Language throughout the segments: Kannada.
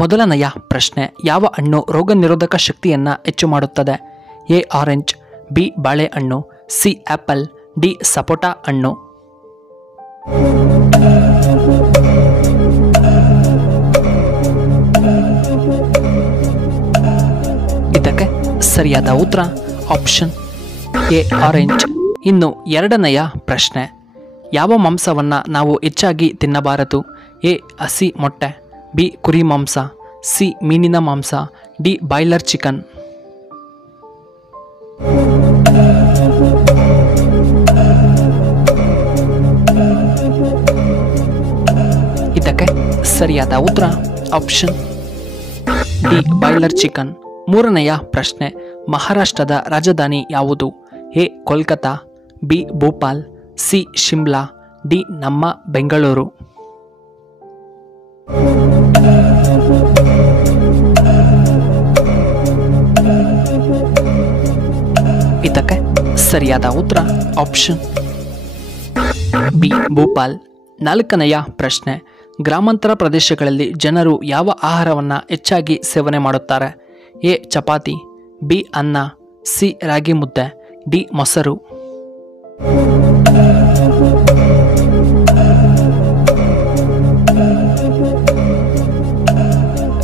ಮೊದಲನೆಯ ಪ್ರಶ್ನೆ, ಯಾವ ಹಣ್ಣು ರೋಗ ನಿರೋಧಕ ಶಕ್ತಿಯನ್ನು ಹೆಚ್ಚು ಮಾಡುತ್ತದೆ? ಎ ಆರೆಂಜ್, ಬಿ ಬಾಳೆಹಣ್ಣು, ಸಿ ಆ್ಯಪಲ್, ಡಿ ಸಪೋಟ ಹಣ್ಣು. ಇದಕ್ಕೆ ಸರಿಯಾದ ಉತ್ತರ ಆಪ್ಷನ್ ಎ ಆರೆಂಜ್. ಇನ್ನು ಎರಡನೆಯ ಪ್ರಶ್ನೆ, ಯಾವ ಮಾಂಸವನ್ನು ನಾವು ಹೆಚ್ಚಾಗಿ ತಿನ್ನಬಾರದು? ಎ ಹಸಿ ಮೊಟ್ಟೆ, ಬಿ ಕುರಿ ಮಾಂಸ, ಸಿ ಮೀನಿನ ಮಾಂಸ, ಡಿ ಬಾಯ್ಲರ್ ಚಿಕನ್. ಇದಕ್ಕೆ ಸರಿಯಾದ ಉತ್ತರ ಆಪ್ಷನ್ ಡಿ ಬಾಯ್ಲರ್ ಚಿಕನ್. ಮೂರನೆಯ ಪ್ರಶ್ನೆ, ಮಹಾರಾಷ್ಟ್ರದ ರಾಜಧಾನಿ ಯಾವುದು? A Kolkata, B Bhopal, C Shimla, D ನಮ್ಮ ಬೆಂಗಳೂರು. ಇದಕ್ಕೆ ಸರಿಯಾದ ಉತ್ತರ ಆಪ್ಷನ್ ಬಿ ಭೋಪಾಲ್. ನಾಲ್ಕನೆಯ ಪ್ರಶ್ನೆ, ಗ್ರಾಮಾಂತರ ಪ್ರದೇಶಗಳಲ್ಲಿ ಜನರು ಯಾವ ಆಹಾರವನ್ನು ಹೆಚ್ಚಾಗಿ ಸೇವನೆ ಮಾಡುತ್ತಾರೆ? ಎ ಚಪಾತಿ, ಬಿ ಅನ್ನ, ಸಿ ರಾಗಿ ಮುದ್ದೆ, ಡಿ ಮೊಸರು.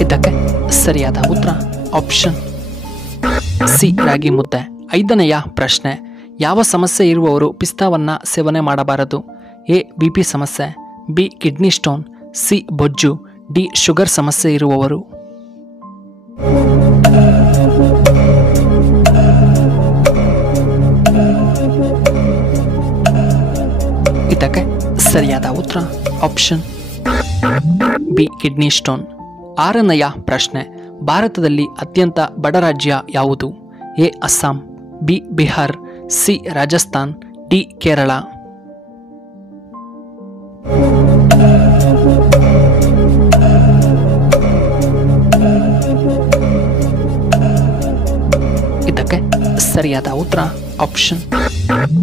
ಇದಕ್ಕೆ ಸರಿಯಾದ ಉತ್ತರ ಆಪ್ಷನ್ ಸಿ ರಾಗಿ ಮುದ್ದೆ. ಐದನೆಯ ಪ್ರಶ್ನೆ, ಯಾವ ಸಮಸ್ಯೆ ಇರುವವರು ಪಿಸ್ತಾವನ್ನು ಸೇವನೆ ಮಾಡಬಾರದು? ಎ ಬಿಪಿ ಸಮಸ್ಯೆ, ಬಿ ಕಿಡ್ನಿ ಸ್ಟೋನ್, ಸಿ ಬೊಜ್ಜು, ಡಿ ಶುಗರ್ ಸಮಸ್ಯೆ ಇರುವವರು. ಇದಕ್ಕೆ ಸರಿಯಾದ ಉತ್ತರ ಆಪ್ಷನ್ ಬಿ ಕಿಡ್ನಿ ಸ್ಟೋನ್. ಆರನೆಯ ಪ್ರಶ್ನೆ, ಭಾರತದಲ್ಲಿ ಅತ್ಯಂತ ಬಡ ರಾಜ್ಯ ಯಾವುದು? A Assam, B Bihar, C Rajasthan, D Kerala. ಇದಕ್ಕೆ ಸರಿಯಾದ ಉತ್ತರ ಆಪ್ಷನ್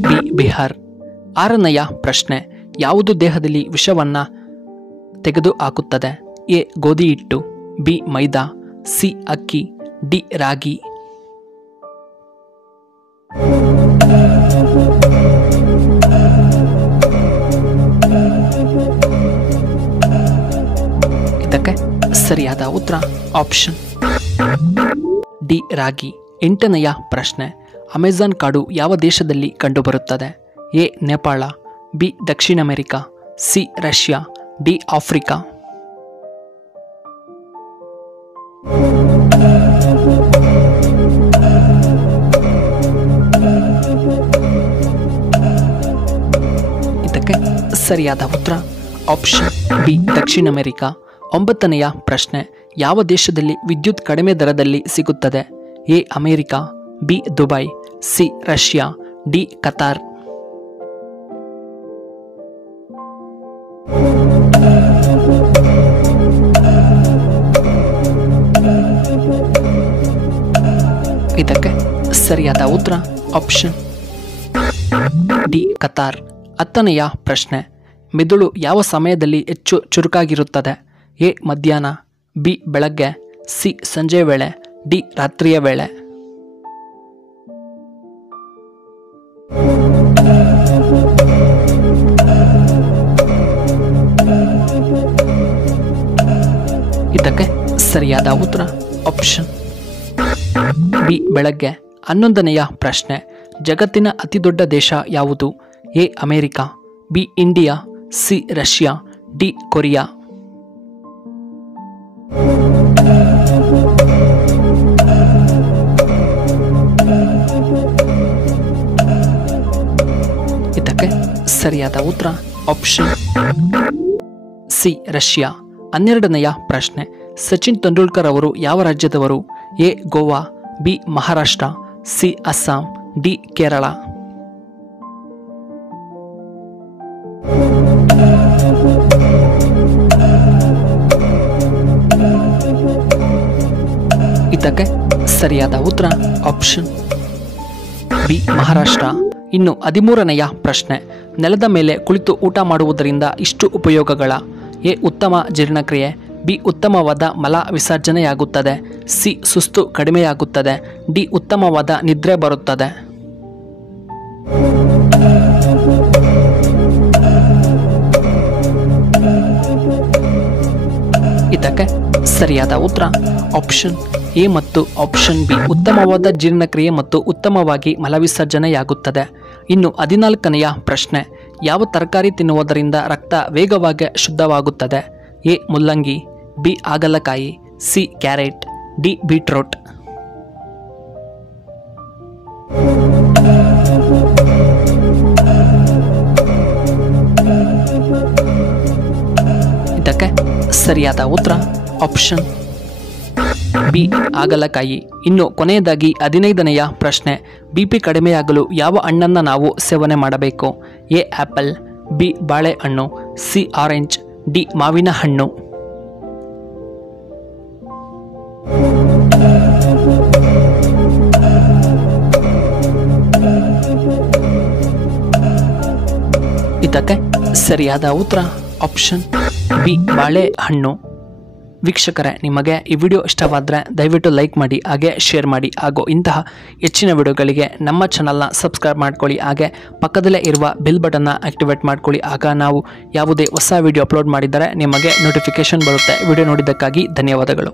ಬಿ ಬಿಹಾರ್. ಆರನೆಯ ಪ್ರಶ್ನೆ, ಯಾವುದು ದೇಹದಲ್ಲಿ ವಿಷವನ್ನು ತೆಗೆದು ಹಾಕುತ್ತದೆ? ಎ ಗೋಧಿ ಹಿಟ್ಟು, ಬಿ ಮೈದಾ, ಸಿ ಅಕ್ಕಿ, ಡಿ ರಾಗಿ. ಇದಕ್ಕೆ ಸರಿಯಾದ ಉತ್ತರ ಆಪ್ಷನ್ ಡಿ ರಾಗಿ. ಎಂಟನೆಯ ಪ್ರಶ್ನೆ, ಅಮೆಜಾನ್ ಕಾಡು ಯಾವ ದೇಶದಲ್ಲಿ ಕಂಡುಬರುತ್ತದೆ? A Nepal, B Dakshina America, C Russia, D Africa. ಇದಕ್ಕೆ ಸರಿಯಾದ ಉತ್ತರ ಆಪ್ಷನ್ ಬಿ ದಕ್ಷಿಣ ಅಮೆರಿಕ. ಒಂಬತ್ತನೆಯ ಪ್ರಶ್ನೆ, ಯಾವ ದೇಶದಲ್ಲಿ ವಿದ್ಯುತ್ ಕಡಿಮೆ ದರದಲ್ಲಿ ಸಿಗುತ್ತದೆ? A America, B Dubai, C Russia, D Qatar. ಇದಕ್ಕೆ ಸರಿಯಾದ ಉತ್ತರ ಆಪ್ಷನ್ ಡಿ ಕತಾರ್. ಹತ್ತನೆಯ ಪ್ರಶ್ನೆ, ಮೆದುಳು ಯಾವ ಸಮಯದಲ್ಲಿ ಹೆಚ್ಚು ಚುರುಕಾಗಿರುತ್ತದೆ? ಎ ಮಧ್ಯಾಹ್ನ, ಬಿ ಬೆಳಗ್ಗೆ, ಸಿ ಸಂಜೆ ವೇಳೆ, ಡಿ ರಾತ್ರಿಯ ವೇಳೆ. ಇದಕ್ಕೆ ಸರಿಯಾದ ಉತ್ತರ ಆಪ್ಷನ್ ಬಿ ಬೆಳಗ್ಗೆ. 11ನೆಯ ಪ್ರಶ್ನೆ, ಜಗತ್ತಿನ ಅತಿದೊಡ್ಡ ದೇಶ ಯಾವುದು? A America, B India, C Russia, D Korea. ಇದಕ್ಕೆ ಸರಿಯಾದ ಉತ್ತರ ಆಪ್ಷನ್ ಸಿ ರಷ್ಯಾ. 12ನೆಯ ಪ್ರಶ್ನೆ, ಸಚಿನ್ ತೆಂಡೂಲ್ಕರ್ ಅವರು ಯಾವ ರಾಜ್ಯದವರು? A Goa, B Maharashtra, C Assam, D Kerala. ಇದಕ್ಕೆ ಸರಿಯಾದ ಉತ್ತರ ಆಪ್ಷನ್ ಬಿ ಮಹಾರಾಷ್ಟ್ರ. ಇನ್ನು 13ನೆಯ ಪ್ರಶ್ನೆ, ನೆಲದ ಮೇಲೆ ಕುಳಿತು ಊಟ ಮಾಡುವುದರಿಂದ ಇಷ್ಟು ಉಪಯೋಗಗಳ? ಎ ಉತ್ತಮ ಜೀರ್ಣಕ್ರಿಯೆ, ಬಿ ಉತ್ತಮವಾದ ಮಲ ವಿಸರ್ಜನೆಯಾಗುತ್ತದೆ, ಸಿ ಸುಸ್ತು ಕಡಿಮೆಯಾಗುತ್ತದೆ, ಡಿ ಉತ್ತಮವಾದ ನಿದ್ರೆ ಬರುತ್ತದೆ. ಇದಕ್ಕೆ ಸರಿಯಾದ ಉತ್ತರ ಆಪ್ಷನ್ ಎ ಮತ್ತು ಆಪ್ಷನ್ ಬಿ. ಉತ್ತಮವಾದ ಜೀರ್ಣಕ್ರಿಯೆ ಮತ್ತು ಉತ್ತಮವಾಗಿ ಮಲವಿಸರ್ಜನೆಯಾಗುತ್ತದೆ. ಇನ್ನು 14ನೆಯ ಪ್ರಶ್ನೆ, ಯಾವ ತರಕಾರಿ ತಿನ್ನುವುದರಿಂದ ರಕ್ತ ವೇಗವಾಗಿ ಶುದ್ಧವಾಗುತ್ತದೆ? ಎ ಮುಲ್ಲಂಗಿ, ಬಿ ಹಾಗಲಕಾಯಿ, ಸಿ ಕ್ಯಾರೆಟ್, ಡಿ ಬೀಟ್ರೂಟ್. ಇದಕ್ಕೆ ಸರಿಯಾದ ಉತ್ತರ ಆಪ್ಷನ್ ಬಿ ಹಾಗಲಕಾಯಿ. ಇನ್ನು ಕೊನೆಯದಾಗಿ 15ನೆಯ ಪ್ರಶ್ನೆ, BP ಕಡಿಮೆಯಾಗಲು ಯಾವ ಹಣ್ಣನ್ನು ನಾವು ಸೇವನೆ ಮಾಡಬೇಕು? ಎ ಆ್ಯಪಲ್, ಬಿ ಬಾಳೆಹಣ್ಣು, ಸಿ ಆರೆಂಜ್, ಡಿ ಮಾವಿನ ಹಣ್ಣು. ಇದಕ್ಕೆ ಸರಿಯಾದ ಉತ್ತರ ಆಪ್ಷನ್ ಬಿ ಬಾಳೆಹಣ್ಣು. ವೀಕ್ಷಕರೇ, ನಿಮಗೆ ಈ ವಿಡಿಯೋ ಇಷ್ಟವಾದರೆ ದಯವಿಟ್ಟು ಲೈಕ್ ಮಾಡಿ, ಹಾಗೆ ಶೇರ್ ಮಾಡಿ, ಹಾಗೂ ಇಂತಹ ಹೆಚ್ಚಿನ ವಿಡಿಯೋಗಳಿಗೆ ನಮ್ಮ ಚಾನಲ್ನ ಸಬ್ಸ್ಕ್ರೈಬ್ ಮಾಡ್ಕೊಳ್ಳಿ. ಹಾಗೆ ಪಕ್ಕದಲ್ಲೇ ಇರುವ ಬೆಲ್ ಬಟನ್ನ ಆಕ್ಟಿವೇಟ್ ಮಾಡ್ಕೊಳ್ಳಿ. ಆಗ ನಾವು ಯಾವುದೇ ಹೊಸ ವಿಡಿಯೋ ಅಪ್ಲೋಡ್ ಮಾಡಿದರೆ ನಿಮಗೆ ನೋಟಿಫಿಕೇಶನ್ ಬರುತ್ತೆ. ವಿಡಿಯೋ ನೋಡಿದ್ದಕ್ಕಾಗಿ ಧನ್ಯವಾದಗಳು.